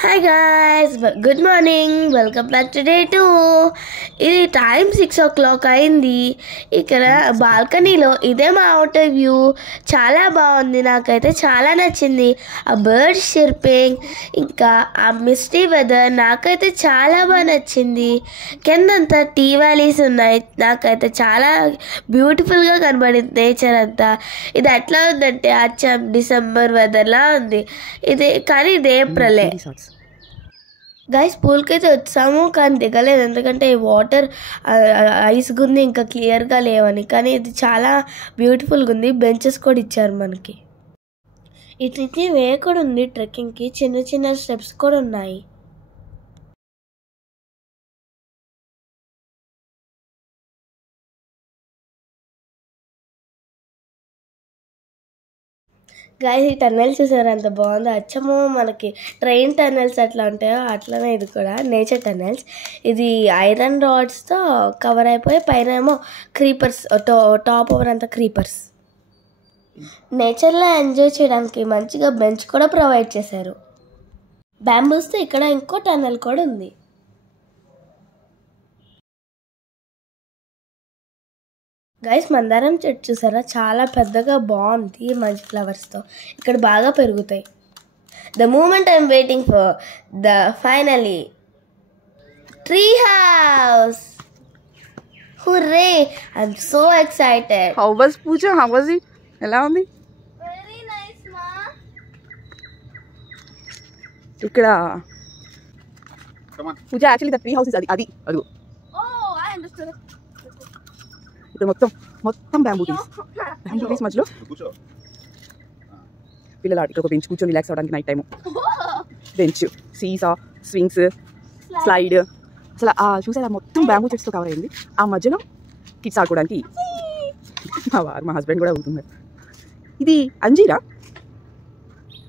Hi guys, good morning. Welcome back to day 2. ఇది time 6 o'clock అయింది. ఇక్కడ బాల్కనీలో ఇదే మా అవుటర్ వ్యూ. చాలా బాగుంది, నాకైతే చాలా నచ్చింది. ఆ బర్డ్స్ చిర్పింగ్, ఇంకా ఆ మిస్టీ వెదర్ నాకైతే చాలా బాగా నచ్చింది. కిందంతా టీ వ్యాలీస్ ఉన్నాయి, నాకైతే చాలా బ్యూటిఫుల్గా కనబడింది నేచర్ అంతా. ఇది ఎట్లా ఉందంటే అచ్చం డిసెంబర్ వెదర్లా ఉంది ఇది, కానీ ఇది ఏప్రిలే. గైస్ పూల్కి అయితే వచ్చాము కానీ దిగలేదు, ఎందుకంటే ఈ వాటర్ ఐస్గా ఉంది, ఇంకా క్లియర్గా లేవని. కానీ ఇది చాలా బ్యూటిఫుల్గా ఉంది. బెంచెస్ కూడా ఇచ్చారు మనకి. ఇటు నుంచి వే కూడా ఉంది ట్రెక్కింగ్కి, చిన్న చిన్న స్టెప్స్ కూడా ఉన్నాయి. గాయస్ ఈ టన్నెల్ చూసారు ఎంత బాగుందో, అచ్చము మనకి ట్రైన్ టన్నెల్స్ ఎట్లా ఉంటాయో అట్లనే ఇది కూడా నేచర్ టన్నెల్స్. ఇది ఐరన్ రాడ్స్తో కవర్ అయిపోయి పైన ఏమో క్రీపర్స్, టాప్ ఓవర్ అంతా క్రీపర్స్. నేచర్లో ఎంజాయ్ చేయడానికి మంచిగా బెంచ్ కూడా ప్రొవైడ్ చేశారు. బ్యాంబూస్తో ఇక్కడ ఇంకో టన్నెల్ కూడా ఉంది. గైస్ మందారం చెట్టు చూసారా, చాలా పెద్దగా బాగుంది. మంచి ఫ్లవర్స్తో ఇక్కడ బాగా పెరుగుతాయి. The moment I'm waiting for, the finally tree house. Hurray, I'm so excited. How was Pooja? How was it? ఎలా ఉంది? వెరీ నైస్ మా. ఇక్కడ Pooja actually the tree house is అది అదిగో. Oh I understand. ఇక్కడ మొత్తం బ్యాంబూ ట్రీస్ మధ్యలో పిల్లలు ఇక్కడ ఒక బెంచ్ కూర్చొని రిలాక్స్ అవ్వడానికి నైట్ టైము. బెంచ్, సీసా, స్వింగ్స్, స్లైడ్, అసలు చూసారా మొత్తం బ్యాంబూ చెట్స్తో కవర్ అయింది. ఆ మధ్యలో కిడ్స్ ఆడుకోవడానికి మా హస్బెండ్ కూడా అవుతున్నారు. ఇది అంజీరా,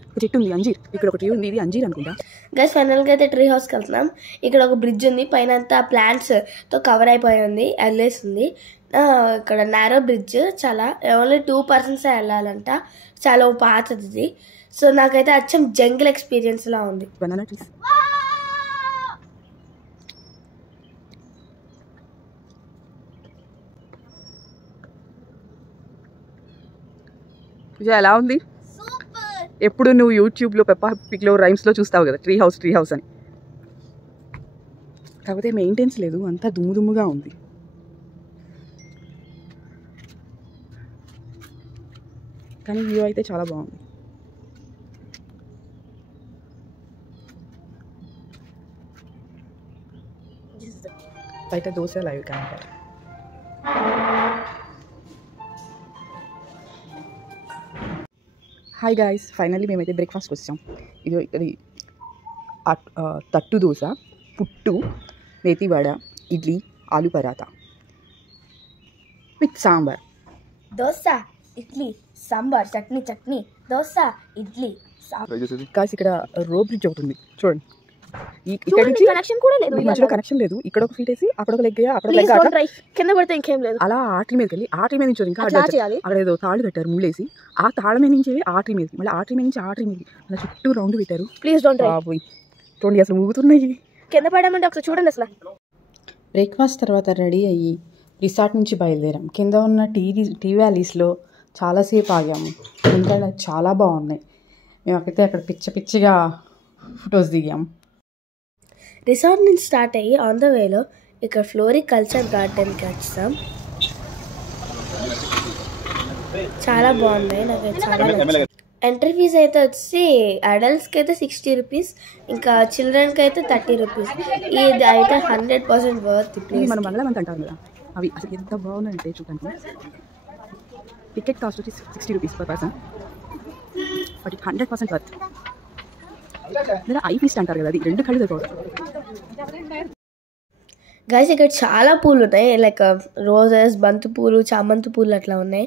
ఒక చెట్టు ఉంది అంజీర్, ఇక్కడ ఒక ట్రీ ఉంది, ఇది అంజీర్ అనుకుంటా. గైస్ ఫైనల్గా అయితే ట్రీ హౌస్కి వెళ్తున్నాం. ఇక్కడ ఒక బ్రిడ్జ్ ఉంది, పైన అంతా ప్లాంట్స్తో కవర్ అయిపోయి ఉంది, వెళ్ళేసింది. ఇక్కడ నారో బ్రిడ్జ్, చాలా ఓన్లీ 2 persons వెళ్ళాలంట, చాలా పాతది. సో నాకైతే అచ్చం జంగిల్ ఎక్స్పీరియన్స్ లా ఉంది. Banana trees. ఎలా ఉంది? ఎప్పుడు నువ్వు యూట్యూబ్లో పెప్పా పిక్లో రైమ్స్లో చూస్తావు కదా ట్రీ హౌస్ అని, కాకపోతే మెయింటెన్స్ లేదు, అంతా దుమ్ముగా ఉంది. కానీ వ్యూ అయితే చాలా బాగుంది. బయట దోశ లైవ్ కనబడారు. హాయ్ గాయ్స్, ఫైనల్లీ మేమైతే బ్రేక్ఫాస్ట్కి వచ్చాం. ఇది తట్టు దోశ, పుట్టు, మేతివడ, ఇడ్లీ, ఆలు పరాటా విత్ సాంబార్. దోశ, ఇడ్లీ, సాంబార్, చట్నీ, దోశ, ఇడ్లీ. కాసి ఇక్కడ రో బ్రిడ్జ్ ఒకటి ఉంది చూడండి. ఇక్కడ నుంచి కనెక్షన్ కూడా లేదు, మధ్యలో కనెక్షన్ లేదు. ఇక్కడ ఒక ఫీట్ వేసి అక్కడ ఒక లెగ్ అక్కడ లెగ్ కింద పడితే ఇంకేం లేదు. అలా ఆ ట్రీ మీదకి వెళ్ళి ఆ ట్రీ మీద నుంచి ఇంకా అక్కడ ఏదో తాళ్ళు పెట్టారు ముళ్ళేసి, ఆ తాళ్ళ మీద నుంచి ఆ ట్రీ మీదకి, మళ్ళీ ఆ ట్రీ మీద నుంచి ఆ ట్రీ మీదకి అలా చుట్టూ రౌండ్ పెట్టారు. ప్లీజ్ డోంట్ పోయి చూడండి అసలు ఊగుతున్నాయి. కింద పడమంటే ఒకసారి చూడండి. అసలు బ్రేక్ఫాస్ట్ తర్వాత రెడీ అయ్యి రిసార్ట్ నుంచి బయలుదేరాం. కింద ఉన్న టీ వ్యాలీస్లో చాలాసేపు ఆగాము, ఇంకా చాలా బాగున్నాయి. మేము అక్కడ పిచ్చిగా ఫొటోస్ దిగాం. రిసార్ట్ నుంచి స్టార్ట్ అయ్యి ఆన్ ద వేలో ఇక్కడ ఫ్లోరికల్చర్ గార్డెన్కి వచ్చాం. చాలా బాగున్నాయి, నాకైతే చాలా నచ్చింది. ఎంట్రీ ఫీజ్ అయితే వచ్చి అడల్ట్స్కి అయితే 60 rupees, ఇంకా చిల్డ్రన్కి అయితే 30 rupees. ఇది అయితే 100% వర్త్. మనం మంగళం అంటారు కదా, అవి అసలు ఎంత బాగున్నాయంటే చూడండి. టికెట్ కాస్ట్ వచ్చి 60 rupees per person, but 100% worth. లేదా ఐ ఫీస్ట్ అంటారు కదా, అది 2 కళ్ళు సరిపోదు. గైస్ ఇక్కడ చాలా పూలు ఉన్నాయి, లైక్ రోజెస్, బంతి పూలు, చామంతి పూలు అట్లా ఉన్నాయి.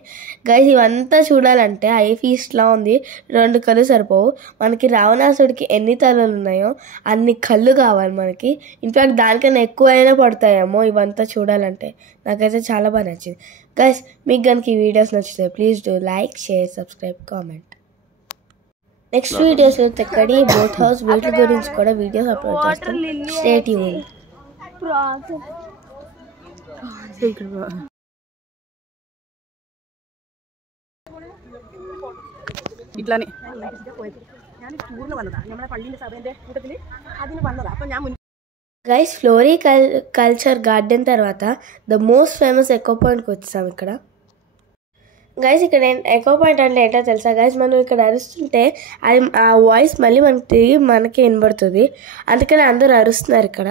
గైస్ ఇవంతా చూడాలంటే ఐ ఫీస్ట్లా ఉంది, 2 కళ్ళు సరిపోవు. మనకి రావణాసుడికి ఎన్ని తలలు ఉన్నాయో అన్ని కళ్ళు కావాలి మనకి. ఇన్ఫ్యాక్ట్ దానికన్నా ఎక్కువైనా పడతాయేమో ఇవంతా చూడాలంటే. నాకైతే చాలా బాగా నచ్చింది. గైస్ మీకు కనుక ఈ వీడియోస్ నచ్చితే please do like, share, subscribe, comment. Next వీడియోస్లో తెక్కడి బోట్ హౌస్ వీటి గురించి కూడా వీడియోస్ అప్లోడ్ చేస్తాం. Stay tune. ഇట్లాനെ గైస్ ఫ్లోరికల్చర్ గార్డెన్ తర్వాత ద మోస్ట్ ఫేమస్ ఎకో పాయింట్కి వచ్చేసాం. ఇక్కడ గైస్ ఇక్కడ ఎకో పాయింట్ అంటే ఏంటో తెలుసా గైస్, మనం ఇక్కడ అరుస్తుంటే అది ఆ వాయిస్ మళ్ళీ మనకి వినబడుతుంది, అందుకని అందరూ అరుస్తున్నారు ఇక్కడ.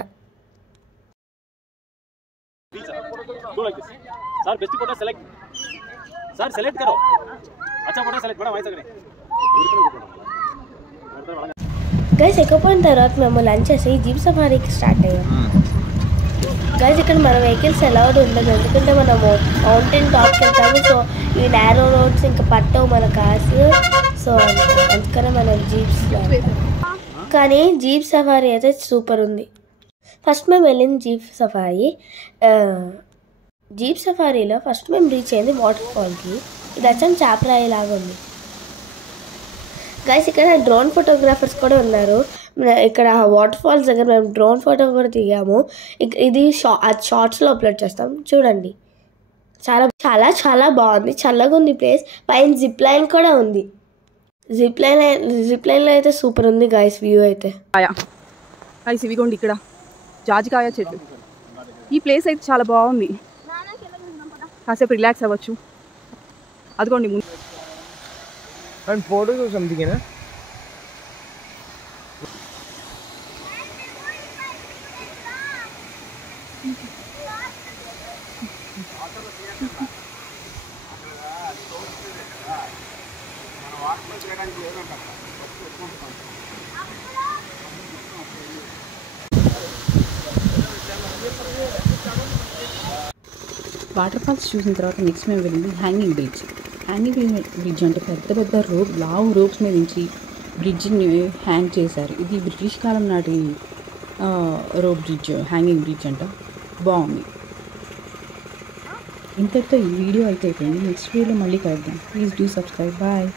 గైస్ ఎకో పాయింట్ తర్వాత మేము లంచ్ చేసి జీప్ సఫారీకి స్టార్ట్ అయ్యాం. గైస్ ఇక్కడ మన వెహికల్స్ అలౌడ్ ఉండదు, ఎందుకంటే మనము మౌంటైన్ టాప్కి వెళ్తాము. సో ఈ నేరో రోడ్స్ ఇంకా పట్టవు మన కార్స్, సో అందుకనే మనం జీప్స్. కానీ జీప్ సఫారీ అయితే సూపర్ ఉంది. ఫస్ట్ మేము వెళ్ళింది జీప్ సఫారీలో ఫస్ట్ మేము రీచ్ అయింది వాటర్ ఫాల్కి. ఇది వచ్చాం చాపరాయి లాగా ఉంది. గైస్ ఇక్కడ డ్రోన్ ఫోటోగ్రాఫర్స్ కూడా ఉన్నారు. ఇక్కడ వాటర్ ఫాల్స్ దగ్గర మేము డ్రోన్ ఫోటో కూడా దిగాము. ఇది షార్ట్స్లో అప్లోడ్ చేస్తాం, చూడండి. చాలా చాలా చాలా బాగుంది, చల్లగా ఉంది ప్లేస్. పైన జిప్ లైన్ కూడా ఉంది. జిప్ లైన్లో అయితే సూపర్ ఉంది గైస్ వ్యూ అయితే. గైస్ ఇవిగోండి ఇక్కడ జాజికాయ చెట్టు. ఈ ప్లేస్ అయితే చాలా బాగుంది, కాసేపు రిలాక్స్ అవ్వచ్చు. అదిగోండి ముందు అండ్ ఫోటోస్ ఆర్ సంథింగ్ ఏనా. వాటర్ ఫాల్స్ చూసిన తర్వాత నెక్స్ట్ మేము వెళ్ళింది హ్యాంగింగ్ బ్రిడ్జ్. హ్యాంగింగ్ బ్రిడ్జ్ అంటే పెద్ద పెద్ద లావు రోప్స్ మీద నుంచి బ్రిడ్జ్ని హ్యాంగ్ చేశారు. ఇది బ్రిటిష్ కాలం నాటి రోప్ బ్రిడ్జ్, హ్యాంగింగ్ బ్రిడ్జ్ అంట. బాగుంది. ఇంతటితో ఈ వీడియో అయితే అయిపోయింది. నెక్స్ట్ వీడియోలో మళ్ళీ కలుద్దాం. Please do subscribe. బాయ్.